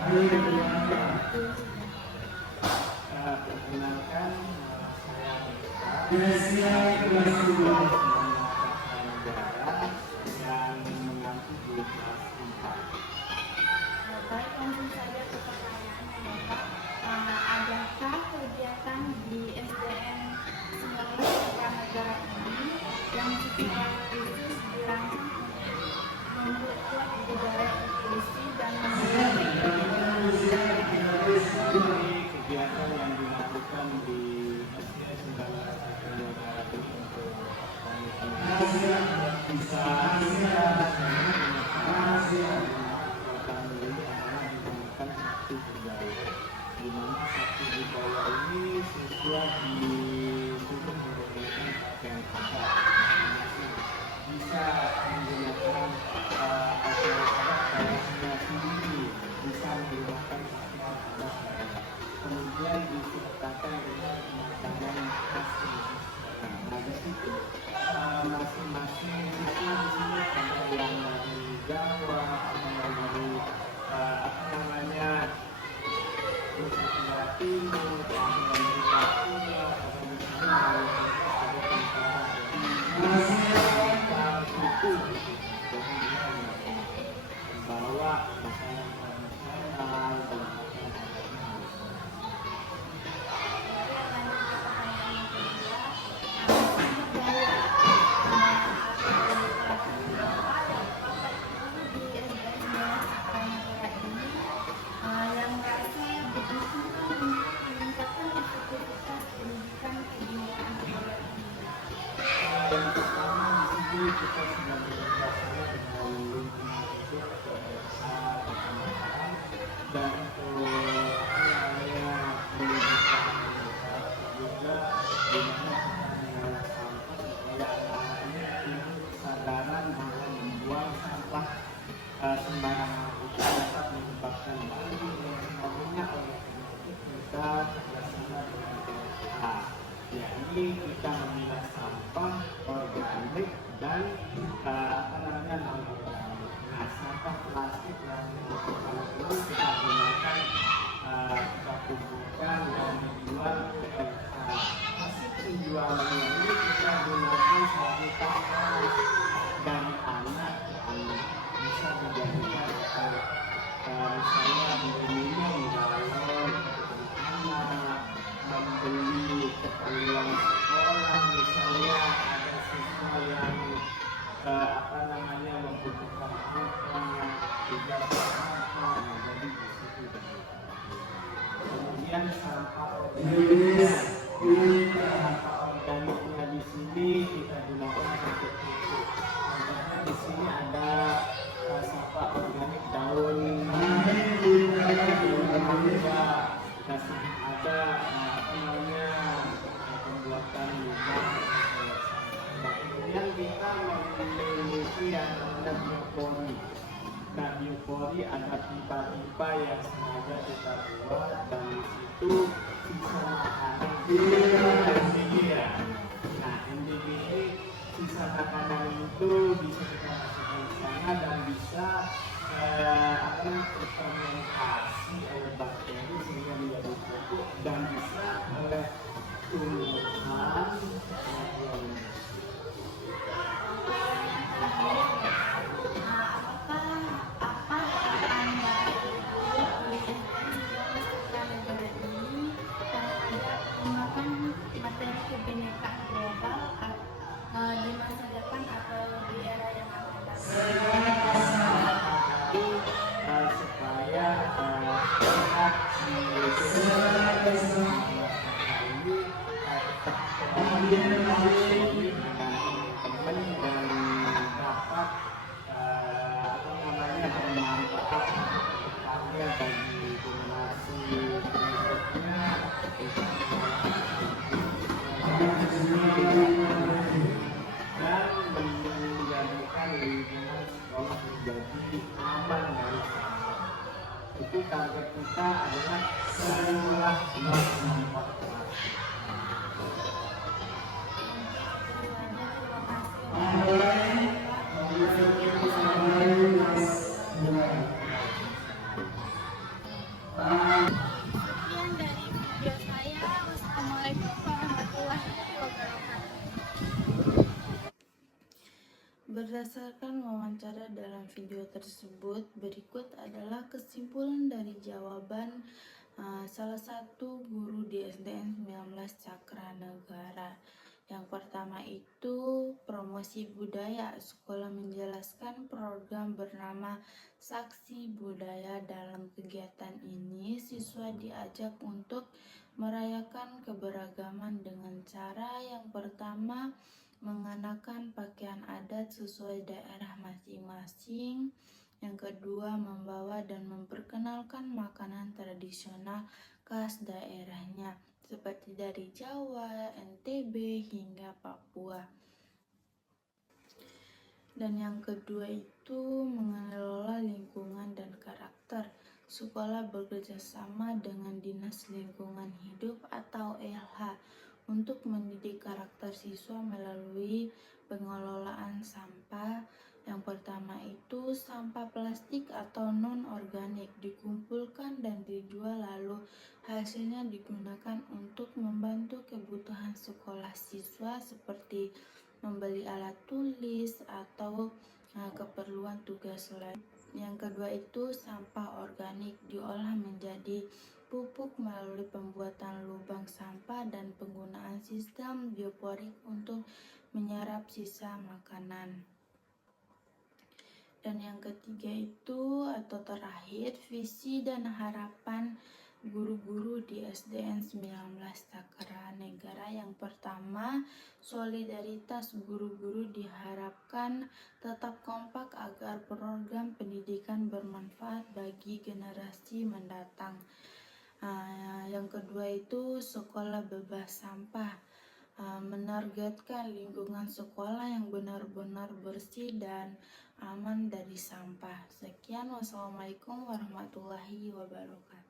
Perkenalkan, saya yang mengaku di kelas 4. Baik, langsung saja ke pertanyaannya ya Pak. Adakah kegiatan di SDN 19 Negara ini yang secara khusus dirancang untuk memperkuat budaya inklusi dan Kegiatan yang dilakukan di SDN 19 Negara ini untuk bisa satu budaya, di mana satu budaya ini siswa disuruh menggunakan pakaian adat, bisa menggunakan pakaian adat daerahnya sendiri, bisa menggunakan pakaian adat daerah, kemudian disertakan dengan makanan khas Indonesia. Nah, di situ masing-masing siswa di sini ada yang dari Jawa, ada yang dari apa namanya Nusa Tenggara Timur, ada yang dari Papua, ada itu membawa makanan tradisional dan yang pertama di sini kita sudah bekerjasama dengan lingkungan hidup desa kecamatan dan untuk wilayah pendidikan juga di mana kita mengolah sampah supaya anak-anaknya timbul kesadaran bahwa membuang sampah sembarangan itu dapat menyebabkan banjir dan sebagainya. Oleh itu kita kerjasama dengan LSA, yakni kita memilah sampah organik dan apa namanya non-organik. Nah, sampah plastik yang organik ini kita gunakan, kita kumpulkan dan dijual ke LSA. Hasil penjualan ini kita gunakan sebagai tas dari anak ke anak, bisa dijadikan misalnya minum galon anak, membeli keperluan sekolah, misalnya ada siswa yang apa namanya membutuhkan buku juga sampah, jadi di situ. Kemudian sampah organiknya di sini kita gunakan untuk pupuk. Contohnya di sini ada sampah organik daun mangga, ada apa namanya pembuatan lubang. Nah, kemudian kita memiliki yang namanya biopori. Nah, biopori ada pipa-pipa yang sengaja kita buat dan di situ sisa makanan MDG. Nah, MDG ini sisa makanan itu bisa kita masukkan ke sana dan bisa terfermentasi oleh bakteri sehingga menjadi pupuk dan bisa oleh tumbuhan materi kebinekaan global di masa depan atau di era yang akan datang. Supaya tetap teman dan dapat apa namanya bermanfaat kedepannya bagi generasi berikutnya dan menjadikan lingkungan sekolah menjadi aman dari sampah. Itu target kita adalah sekolah sampah. Berdasarkan wawancara dalam video tersebut, berikut adalah kesimpulan dari jawaban salah satu guru di SDN 19 Cakra Negara. Yang pertama itu promosi budaya. Sekolah menjelaskan program bernama Saksi Budaya. Dalam kegiatan ini, siswa diajak untuk merayakan keberagaman dengan cara yang pertama mengenakan pakaian adat sesuai daerah masing-masing. Yang kedua, membawa dan memperkenalkan makanan tradisional khas daerahnya seperti dari Jawa, NTB, hingga Papua. Dan yang kedua itu mengelola lingkungan dan karakter. Sekolah bekerja sama dengan Dinas Lingkungan Hidup atau LH untuk mendidik karakter siswa melalui pengelolaan sampah. Yang pertama itu sampah plastik atau non-organik dikumpulkan dan dijual, lalu hasilnya digunakan untuk membantu kebutuhan sekolah siswa seperti membeli alat tulis atau keperluan tugas lain. Yang kedua itu sampah organik diolah menjadi pupuk melalui pembuatan lubang sampah dan penggunaan sistem bioporik untuk menyerap sisa makanan. Dan yang ketiga itu atau terakhir, visi dan harapan guru-guru di SDN 19 Cakra Negara. Yang pertama, solidaritas guru-guru diharapkan tetap kompak agar program pendidikan bermanfaat bagi generasi mendatang. Yang kedua itu sekolah bebas sampah, menargetkan lingkungan sekolah yang benar-benar bersih dan aman dari sampah. Sekian, wassalamualaikum warahmatullahi wabarakatuh.